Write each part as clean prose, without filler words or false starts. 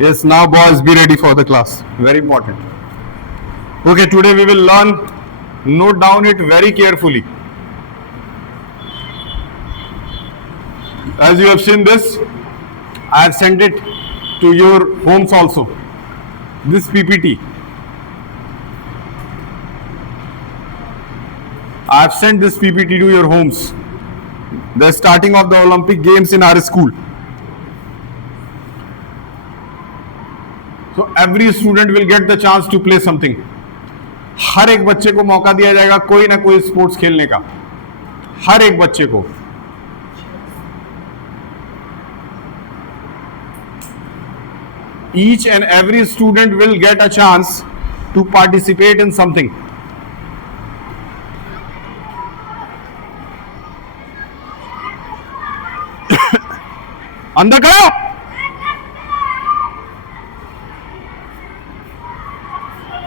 Yes, now boys, be ready for the class. Very important. Okay, today we will learn, note down it very carefully. As you have seen this, I have sent it to your homes also. This PPT. I have sent this PPT to your homes. The starting of the Olympic Games in our school. So every student will get the chance to play something. हर एक बच्चे को मौका दिया जाएगा कोई ना कोई sports खेलने का, हर एक बच्चे को. Each and every student will get a chance to participate in something. अंदर करो.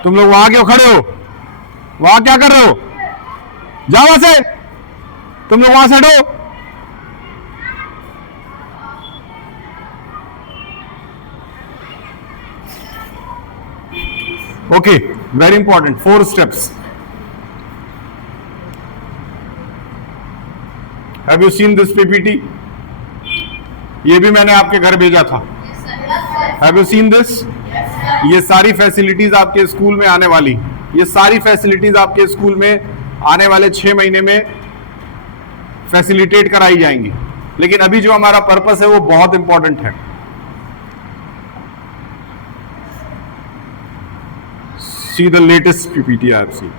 तुम लोग वहां क्यों खड़े हो? वहां क्या कर रहे हो? जाओ वहां से. तुम लोग वहां से हटो. Okay, very important. 4 steps. Have you seen this PPT? ये भी मैंने आपके घर भेजा था. Have you seen this? ये सारी फैसिलिटीज आपके स्कूल में आने वाली, ये सारी फैसिलिटीज आपके स्कूल में आने वाले 6 महीने में फैसिलिटेट कराई जाएंगी. लेकिन अभी जो हमारा पर्पस है वो बहुत इंपॉर्टेंट है. See the latest PPT I have seen.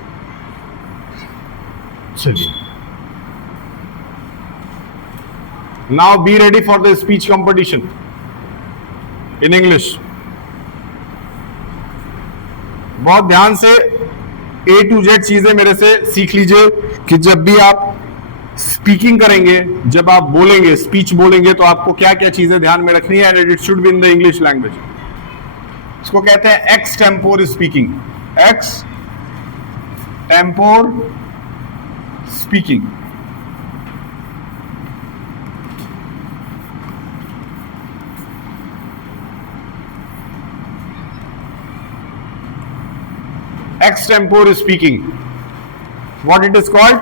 चलिए. Now be ready for the speech competition in English. बहुत ध्यान से A to Z चीजें मेरे से सीख लीजिए कि जब भी आप स्पीकिंग करेंगे, जब आप बोलेंगे, स्पीच बोलेंगे, तो आपको क्या क्या चीजें ध्यान में रखनी है. And it should be in the English language. इसको कहते हैं extempore speaking. Extempore speaking. Extempore speaking. What it is called?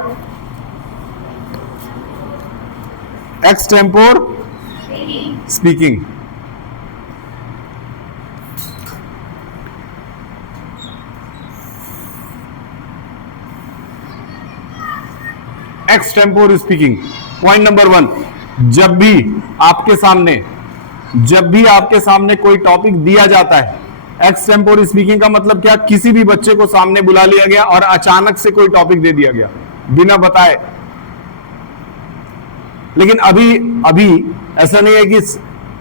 Extempore speaking. Extempore speaking. Point number 1. जब भी आपके सामने कोई टॉपिक दिया जाता है, एक्सटेम्पोर स्पीकिंग का मतलब क्या? किसी भी बच्चे को सामने बुला लिया गया और अचानक से कोई टॉपिक दे दिया गया बिना बताए. लेकिन अभी ऐसा नहीं है कि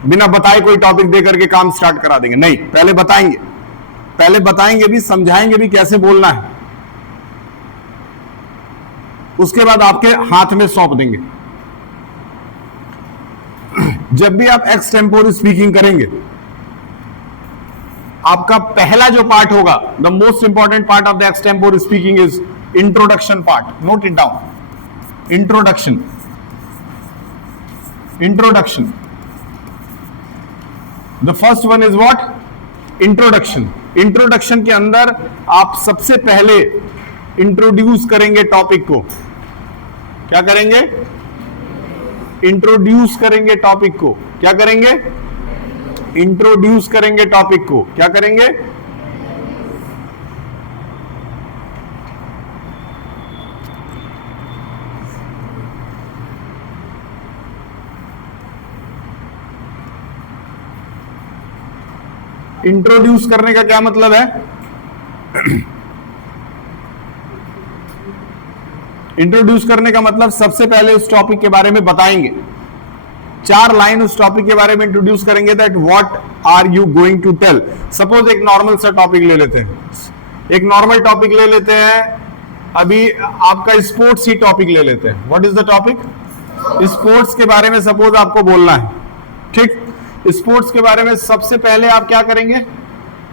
बिना बताए कोई टॉपिक दे करके काम स्टार्ट करा देंगे. नहीं, पहले बताएंगे भी, समझाएंगे भी कैसे बोलना है. उसके बाद आपके हाथ में सौंप देंगे. जब भी आप एक्सटेम्पोर स्पीकिंग करेंगे, आपका पहला जो पार्ट होगा, the most important part of the extempore speaking is introduction part. Note it down. Introduction. The first one is what? Introduction. Introduction के अंदर आप सबसे पहले इंट्रोड्यूस करेंगे टॉपिक को. क्या करेंगे? इंट्रोड्यूस करेंगे टॉपिक को. क्या करेंगे? इंट्रोड्यूस करेंगे टॉपिक को. क्या करेंगे? इंट्रोड्यूस करने का क्या मतलब है? इंट्रोड्यूस करने का मतलब सबसे पहले उस टॉपिक के बारे में बताएंगे. 4 लाइन उस टॉपिक के बारे में इंट्रोड्यूस करेंगे. That what are you going to tell. Suppose एक नॉर्मल सा टॉपिक ले लेते हैं. एक नॉर्मल टॉपिक ले लेते हैं. अभी आपका स्पोर्ट्स ही टॉपिक ले लेते हैं. What is the topic? Sports के बारे में सपोज आपको बोलना है. ठीक, स्पोर्ट्स के बारे में सबसे पहले आप क्या करेंगे?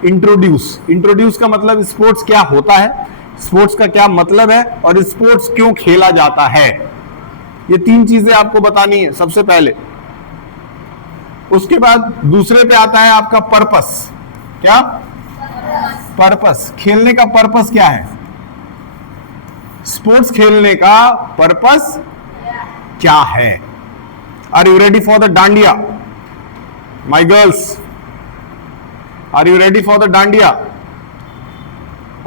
इंट्रोड्यूस का मतलब स्पोर्ट्स क्या होता है, स्पोर्ट्स का क्या मतलब है और स्पोर्ट्स क्यों खेला जाता है. ये 3 चीजें आपको बतानी है सबसे पहले. उसके बाद दूसरे पे आता है आपका पर्पस। क्या पर्पस? खेलने का पर्पस क्या है? स्पोर्ट्स खेलने का पर्पस क्या है? Are you ready for the dandiya my girls? Are you ready for the dandiya?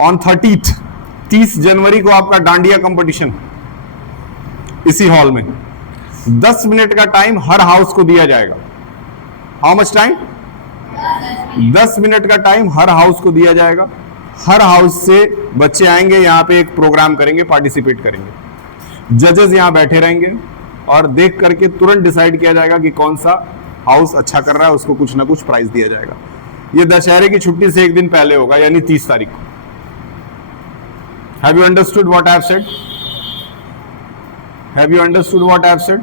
On 30 जनवरी को आपका डांडिया कंपटीशन इसी हॉल में। 10 मिनट का टाइम हर हाउस को दिया जाएगा। How much time? 10 मिनट का टाइम हर हाउस को दिया जाएगा। हर हाउस से बच्चे आएंगे, यहां पे एक प्रोग्राम करेंगे, पार्टिसिपेट करेंगे। जजेस यहां बैठे रहेंगे और देख करके तुरंत डिसाइड किया जाएगा कि कौन सा हाउस अच्छा कर रहा है, उसको कुछ ना कुछ प्राइज दिया जाएगा। ये दशहरे की छुट्टी से एक दिन पहले होगा, यानी 30 तारीख को। Have you understood what I have said? Have you understood what I have said?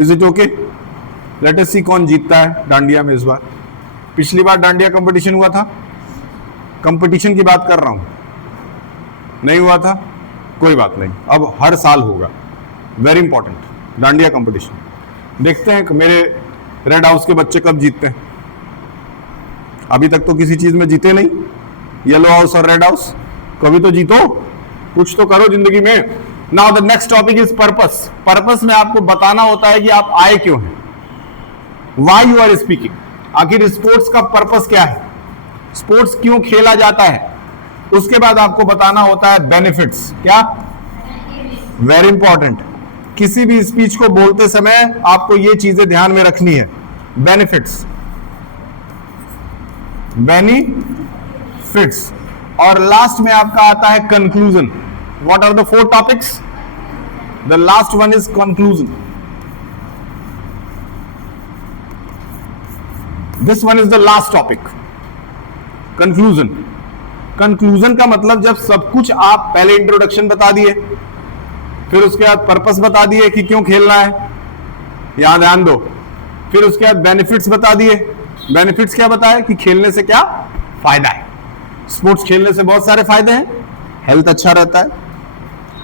Is it okay? Let us see कौन जीतता है डांडिया में इस बार। पिछली बार डांडिया कंपटीशन हुआ था, कंपटीशन की बात कर रहा हूं, नहीं हुआ था, कोई बात नहीं, अब हर साल होगा। Very important dandiya competition. देखते हैं कि मेरे रेड हाउस के बच्चे कब जीतते हैं। अभी तक तो किसी चीज में जीते नहीं, येलो हाउस और रेड हाउस। कभी तो जीतो, कुछ तो करो जिंदगी में। Now the next topic is purpose. Purpose में आपको बताना होता है कि आप आए क्यों हैं, व्हाई यू आर स्पीकिंग। आखिर स्पोर्ट्स का पर्पस क्या है, स्पोर्ट्स क्यों खेला जाता है। उसके बाद आपको बताना होता है बेनिफिट्स। क्या? Very important. किसी भी स्पीच को बोलते समय आपको ये चीजें ध्यान में रखनी है। बेनिफिट्स, बेनिफिट्स, और लास्ट में आपका आता है conclusion. What are the 4 topics? The last one is conclusion. This one is the last topic, conclusion. Conclusion का मतलब जब सब कुछ आप पहले इंट्रोडक्शन बता दिए, फिर उसके बाद पर्पस बता दिए कि क्यों खेलना है, यहां ध्यान दो। फिर उसके बाद बेनिफिट्स बता दिए। बेनिफिट्स क्या बताए कि खेलने से क्या फायदा है। स्पोर्ट्स खेलने से बहुत सारे फायदे हैं। हेल्थ अच्छा रहता है,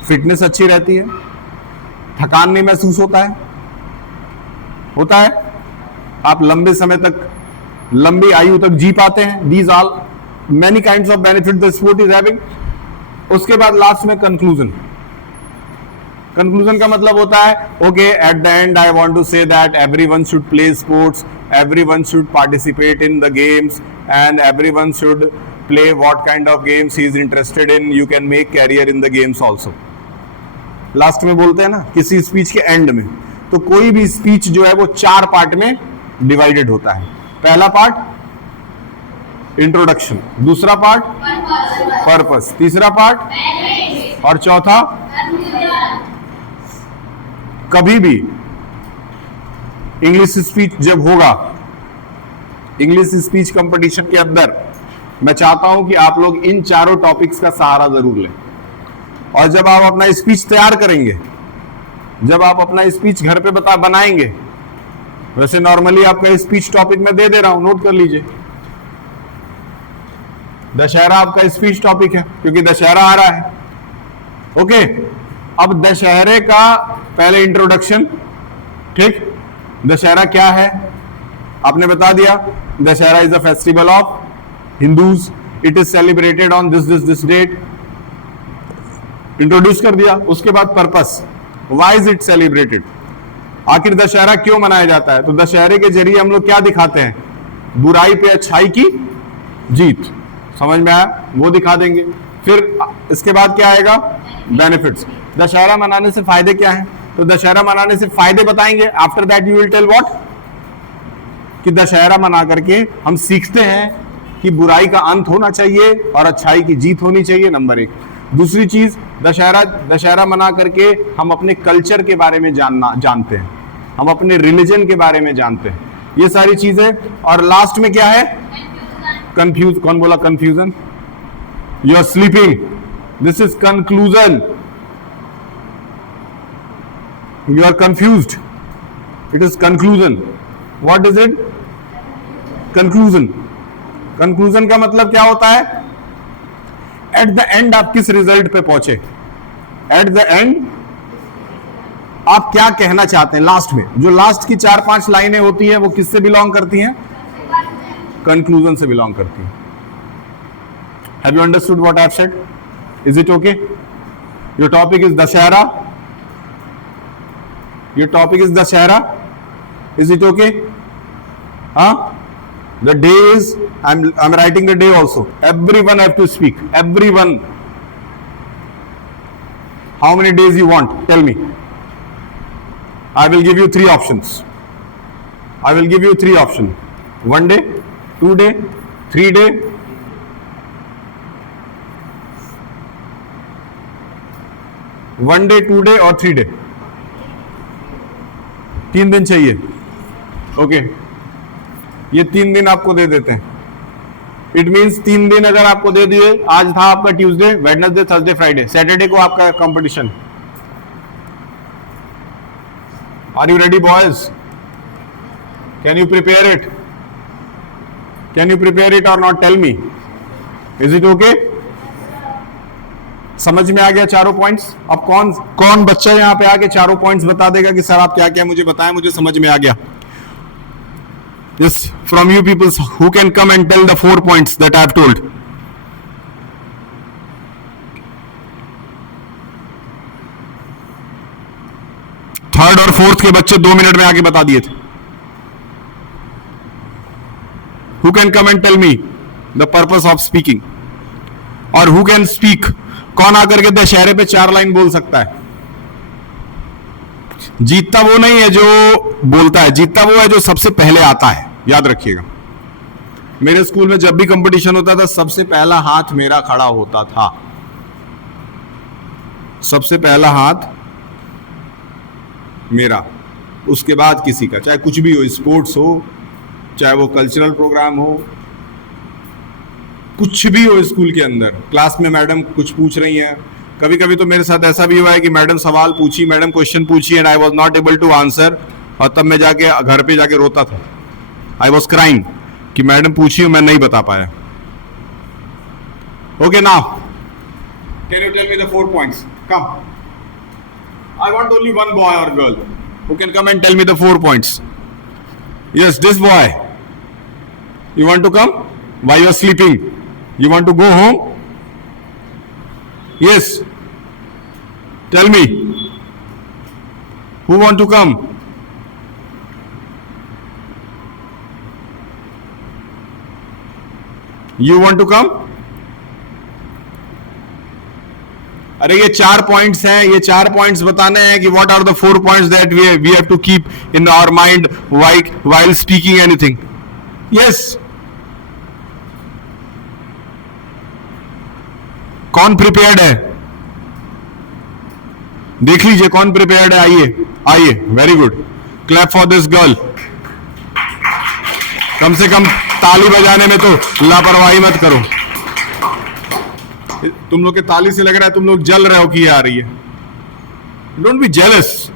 फिटनेस अच्छी रहती है, थकान नहीं महसूस होता है, आप लंबे समय तक, लंबी आयु तक जी पाते हैं। These all many kinds of benefit the sport is having. उसके बाद लास्ट में कंक्लूजन। कंक्लूजन का मतलब होता है okay, at the end I want to say that everyone should play sports, everyone should participate in the games and everyone should play what kind of games he is interested in. You can make career in the games also. Last में बोलते हैं ना किसी speech के and में। तो कोई भी स्पीच जो है वो 4 पार्ट में डिवाइडेड होता है। पहला पार्ट इंट्रोडक्शन, दूसरा पार्ट पर्पस, तीसरा पार्ट और चौथा। कभी भी इंग्लिश स्पीच जब होगा, इंग्लिश स्पीच कंपटीशन के अंदर, मैं चाहता हूं कि आप लोग इन चारों टॉपिक्स का सहारा जरूर लें। और जब आप अपना स्पीच तैयार करेंगे, जब आप अपना स्पीच घर पे बनाएंगे, वैसे नॉर्मली आपका स्पीच टॉपिक मैं दे दे रहा हूं, नोट कर लीजिए। दशहरा आपका स्पीच टॉपिक है क्योंकि दशहरा आ रहा है। ओके, अब दशहरे का पहले इंट्रोडक्शन, ठीक। दशहरा क्या है आपने बता दिया। Dussehra is a festival of Hindus, it is celebrated on this date, introduce कर दिया। उसके बाद purpose, why is it celebrated, आखिर दशहरा क्यों मनाया जाता है। तो दशहरे के जरिए हम लोग क्या दिखाते हैं, बुराई पे अच्छाई की जीत, समझ में आया, वो दिखा देंगे। फिर इसके बाद क्या आएगा, बेनिफिट्स। दशहरा मनाने से फायदे क्या हैं, तो दशहरा मनाने से फायदे बताएंगे। After that you will tell what, कि दशहरा मना करके हम सीखते हैं कि बुराई का अंत होना चाहिए और अच्छाई की जीत होनी चाहिए, नंबर 1। दूसरी चीज, दशहरा मना करके हम अपने कल्चर के बारे में जानते हैं, हम अपने रिलीजन के बारे में जानते हैं, ये सारी चीजें। और लास्ट में क्या है, कंफ्यूज। कौन बोला confusion, you are sleeping, this is conclusion, you are confused, it is conclusion. What is it, conclusion. Conclusion का मतलब क्या होता है, एट द एंड आप किस रिजल्ट पे पहुंचे, एट द एंड आप क्या कहना चाहते हैं लास्ट में। जो लास्ट की 4-5 लाइनें होती हैं वो किससे बिलोंग करती हैं? कंक्लूजन से बिलोंग करती हैं। Have you understood what I have said? Is it okay? Your topic is Dussehra. Your topic is Dussehra. Is it okay? हाँ, the day is, I'm writing the day also. Everyone have to speak. Everyone. How many days you want? Tell me. I will give you 3 options. I will give you 3 options. 1 day, 2 day, 3 day. 1 day, 2 day और 3 day. 3 दिन चाहिए. Okay. ये 3 दिन आपको दे देते हैं. It means 3 दिन अगर आपको दे दिए, आज था आपका Tuesday, Wednesday, Thursday, Friday, Saturday को आपका competition. Are you ready boys? Can you prepare it? Can you prepare it और not? Tell me. Is it okay? समझ में आ गया चारों पॉइंट्स? अब कौन बच्चा यहां पे आके चारों पॉइंट्स बता देगा कि सर आप क्या क्या मुझे बताएं, मुझे समझ में आ गया. Yes, from you people who can come and tell the 4 points that I have told. Third और फोर्थ के बच्चे 2 मिनट में आके बता दिए थे. Who can come and tell me the purpose of speaking? और who can speak? कौन आकर के दशहरे पे 4 लाइन बोल सकता है? जीतता वो नहीं है जो बोलता है, जीतता वो है जो सबसे पहले आता है. याद रखिएगा. मेरे स्कूल में जब भी कंपटीशन होता था, सबसे पहला हाथ मेरा खड़ा होता था. सबसे पहला हाथ मेरा, उसके बाद किसी का. चाहे कुछ भी हो, स्पोर्ट्स हो, चाहे वो कल्चरल प्रोग्राम हो, कुछ भी हो स्कूल के अंदर. क्लास में मैडम कुछ पूछ रही हैं, कभी कभी तो मेरे साथ ऐसा भी हुआ है कि मैडम सवाल पूछी, मैडम क्वेश्चन पूछी and I was not able to answer, और तब मैं जाके घर पे जाके रोता था. आई वॉज क्राइंग कि मैडम पूछी मैं नहीं बता पाया. Okay, now can you tell me the 4 points? Come. I want only 1 boy और girl who can come and tell me the 4 points. Yes, this boy. You want to come? Why you are sleeping? You want to go home? Yes, tell me. Who want to come? You want to come? अरे ये 4 points हैं, ये 4 points बताने हैं कि what are the 4 points that we have to keep in our mind while speaking anything. Yes. कौन prepared है? देख लीजिए कौन प्रिपेयर्ड है. आइए आइए. Very good. Clap for this girl. कम से कम ताली बजाने में तो लापरवाही मत करो. तुम लोग के ताली से लग रहा है तुम लोग जल रहे हो कि ये आ रही है. Don't be jealous.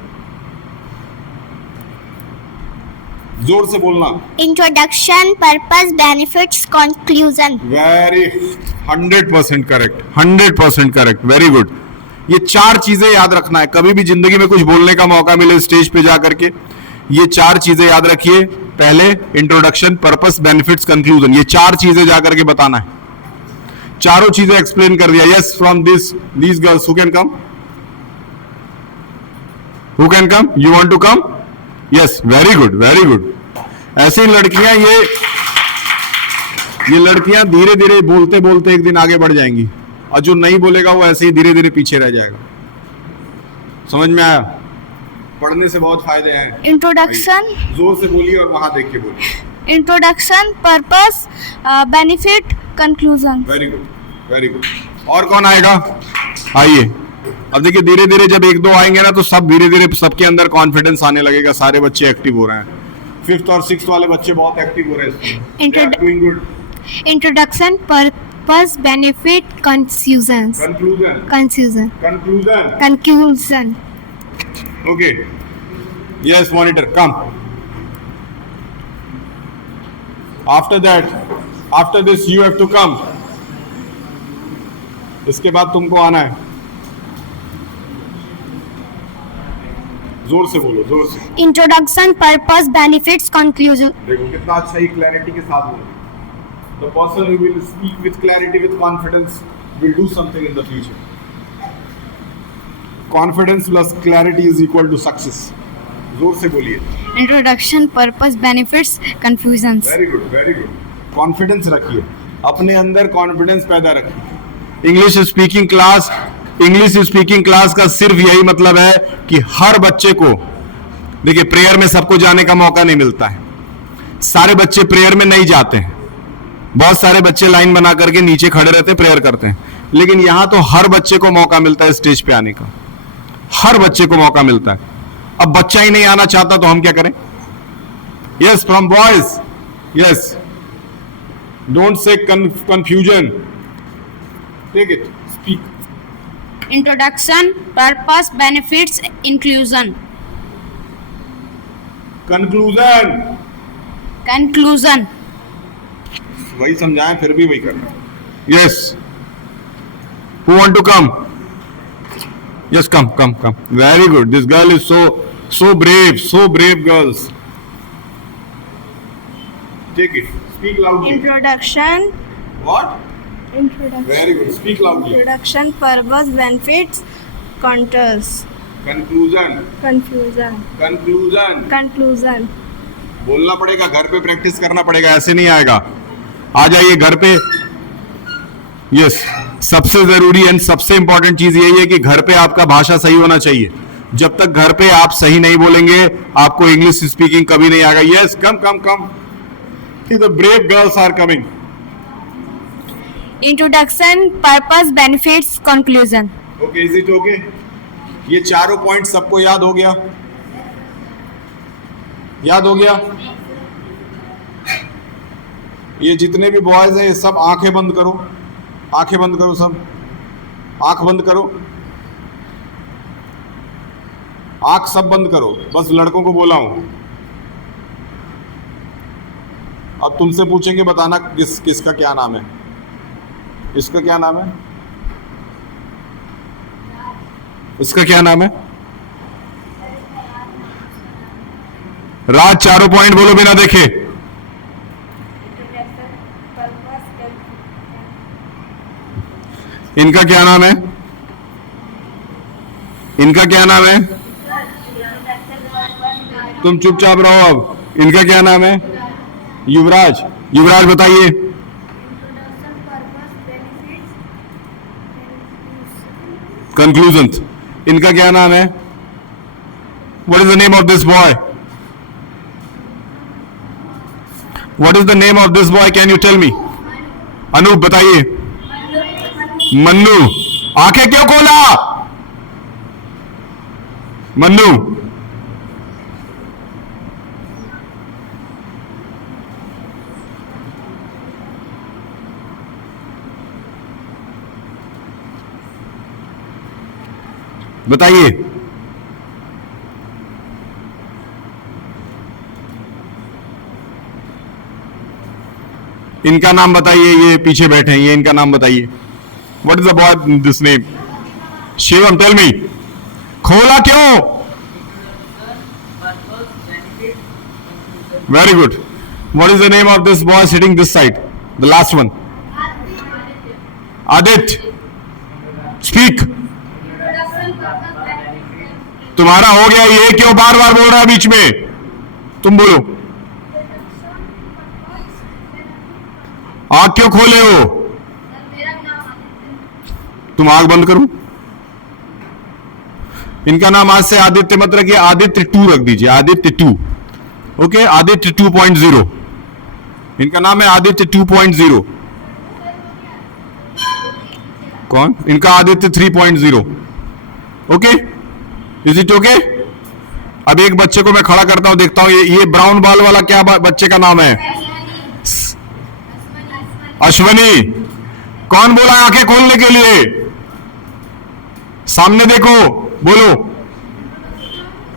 जोर से बोलना. Introduction, purpose, benefits, conclusion. Very 100% correct. 100% correct. Very good. ये 4 चीजें याद रखना है. कभी भी जिंदगी में कुछ बोलने का मौका मिले स्टेज पे जाकर के, ये 4 चीजें याद रखिए. पहले इंट्रोडक्शन, पर्पस, बेनिफिट्स, कंक्लूजन. ये 4 चीजें जाकर के बताना है. चारों चीजें एक्सप्लेन कर दिया. Yes, from these girls who can come? Who can come? You want to come? Yes, very good. Very good. ऐसी लड़कियां, ये लड़कियां धीरे धीरे बोलते बोलते एक दिन आगे बढ़ जाएंगी, और जो नहीं बोलेगा वो ऐसे ही धीरे धीरे पीछे रह जाएगा. समझ में आया? पढ़ने से बहुत फायदे हैं. इंट्रोडक्शन. जोर से बोलिए और वहां देख के बोलिए. Introduction, purpose, benefit, conclusion. Very good. Very good. और कौन आएगा? आइए. अब देखिए धीरे धीरे जब 1-2 आएंगे ना, तो सब धीरे धीरे सबके अंदर कॉन्फिडेंस आने लगेगा. सारे बच्चे एक्टिव हो रहे हैं. 5th और 6th वाले बच्चे बहुत एक्टिव हो रहे हैं. Doing good. Introduction, purpose, benefit, conclusion. Conclusion. Okay. Yes, monitor, come. After that, after this, you have to come. इसके बाद तुमको आना है. जोर से बोलो, जोर से। Introduction, purpose, benefits, conclusion. देखो कितना अच्छा ही क्लैरिटी के साथ बोलो। The person who will speak with clarity, with confidence, will do something in the future. Confidence plus clarity is equal to success. जोर से बोलिए। Introduction, purpose, benefits, confusion. Very good, very good. Confidence रखिए, अपने अंदर confidence पैदा रखिए। English speaking class का सिर्फ यही मतलब है कि हर बच्चे को, देखिए प्रेयर में सबको जाने का मौका नहीं मिलता है, सारे बच्चे प्रेयर में नहीं जाते हैं। बहुत सारे बच्चे लाइन बना करके नीचे खड़े रहते हैं, प्रेयर करते हैं, लेकिन यहां तो हर बच्चे को मौका मिलता है स्टेज पे आने का, हर बच्चे को मौका मिलता है। अब बच्चा ही नहीं आना चाहता तो हम क्या करें? Yes, from boys, yes, don't say confusion, take it, speak. Introduction, purpose, benefits, inclusion. Conclusion. वही समझाएं फिर भी वही करना। Yes, who want to come? Yes, come. Very good, this girl is so brave girls. Take it, speak loudly. Introduction. What? Introduction. Very good, speak loudly. Introduction, purpose, benefits, contours. Conclusion. बोलना पड़ेगा, घर पे practice करना पड़ेगा, ऐसे नहीं आएगा। आ जाइए घर पे। यस, सबसे जरूरी एंड सबसे इंपॉर्टेंट चीज यही है कि घर पे आपका भाषा सही होना चाहिए। जब तक घर पे आप सही नहीं बोलेंगे आपको इंग्लिश स्पीकिंग कभी नहीं आएगा। Yes, come. The brave girls are coming. Introduction, purpose, benefits, conclusion. Okay, is it okay? ये चारों पॉइंट सबको याद हो गया? याद हो गया? ये जितने भी बॉयज हैं ये सब आंखें बंद करो, आंखें बंद करो, सब आंख बंद करो, आंख सब बंद करो, बस लड़कों को बोला हूं। अब तुमसे पूछेंगे बताना किसका क्या नाम है। इसका क्या नाम है? इसका क्या नाम है? राज, चारों पॉइंट बोलो बिना देखे। इनका क्या नाम है? इनका क्या नाम है? तुम चुपचाप रहो अब। इनका क्या नाम है? युवराज बताइए। कंक्लूजन। इनका क्या नाम है? What is the name of this boy? What is the name of this boy? Can you tell me? Anoop बताइए। मन्नू। आंखें क्यों खोला? मन्नू। बताइए। इनका नाम बताइए, ये पीछे बैठे हैं, ये इनका नाम बताइए। What is the boy this name? Shivam, tell me. खोला क्यों? Very good. What is the name of this boy sitting this side, the last one? Aditya, speak. तुम्हारा हो गया, ये क्यों बार बार बोल रहा है बीच में? तुम बोलो। आंख क्यों खोले हो? तुम आंख बंद करो। इनका नाम आज से आदित्य मत रखिए, आदित्य 2 रख दीजिए, आदित्य 2। ओके, आदित्य 2.0। इनका नाम है आदित्य 2.0। कौन? इनका Aditya 3.0। Okay, is it okay? अब एक बच्चे को मैं खड़ा करता हूं, देखता हूं ये ब्राउन बाल वाला क्या बच्चे का नाम है? अश्वनी। कौन बोला आंखें खोलने के लिए? सामने देखो, बोलो।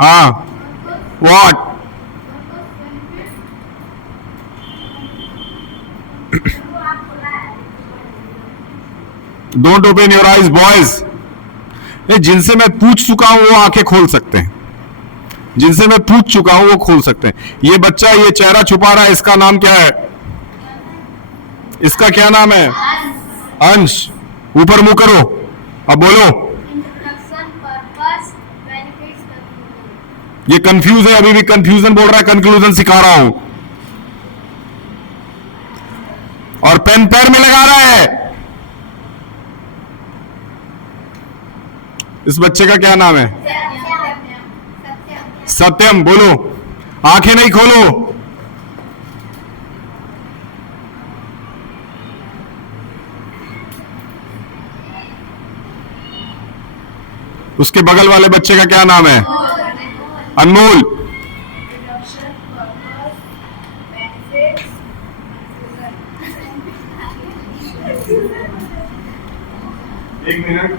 हाँ, what? Don't open your eyes boys. जिनसे मैं पूछ चुका हूं वो आंखें खोल सकते हैं। जिनसे मैं पूछ चुका हूं वो खोल सकते हैं। ये बच्चा ये चेहरा छुपा रहा है, इसका नाम क्या है? इसका क्या नाम है? अंश। ऊपर मुंह करो, अब बोलो। Introduction, purpose, benefits, conclusion. ये कंफ्यूज है, अभी भी कंफ्यूजन बोल रहा है, कंक्लूजन सिखा रहा हूं। और पेन पैर में लगा रहा है। इस बच्चे का क्या नाम है? सत्यम। बोलो, आंखें नहीं खोलो। उसके बगल वाले बच्चे का क्या नाम है? अनमोल। एक मिनट,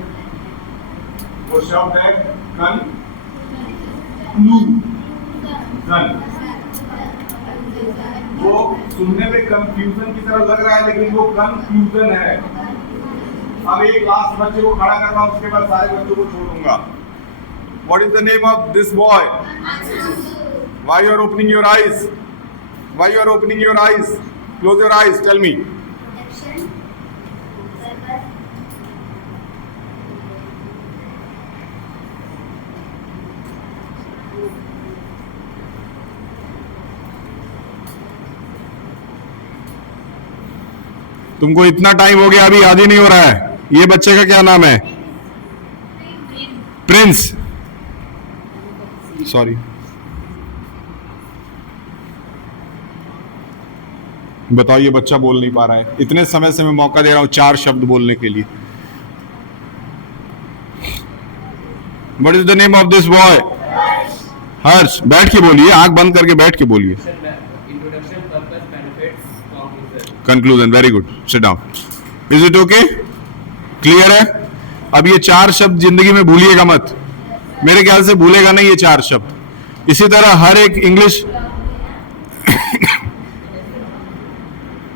वो शब्द है कंक्लूजन। वो सुनने में कंफ्यूजन की तरह लग रहा है, लेकिन वो कंक्लूजन है। अब एक लास्ट बच्चे को खड़ा कर रहा हूं, उसके बाद सारे बच्चों को छोड़ूंगा। What is the name of this boy? Why you are opening your eyes? Why you are opening your eyes? Close your eyes. Tell me. तुमको इतना टाइम हो गया, अभी याद ही नहीं हो रहा है। ये बच्चे का क्या नाम है? प्रिंस। सॉरी, बताओ, ये बच्चा बोल नहीं पा रहा है। इतने समय से मैं मौका दे रहा हूं 4 शब्द बोलने के लिए। What is the name of this boy? Harsh. बैठ के बोलिए, आंख बंद करके बैठ के बोलिए। Introduction, purpose, benefits, conclusion. Conclusion. Very good, sit down. Is it okay? Clear है? अब ये 4 शब्द जिंदगी में भूलिएगा मत। मेरे ख्याल से भूलेगा नहीं ये 4 शब्द। इसी तरह हर एक इंग्लिश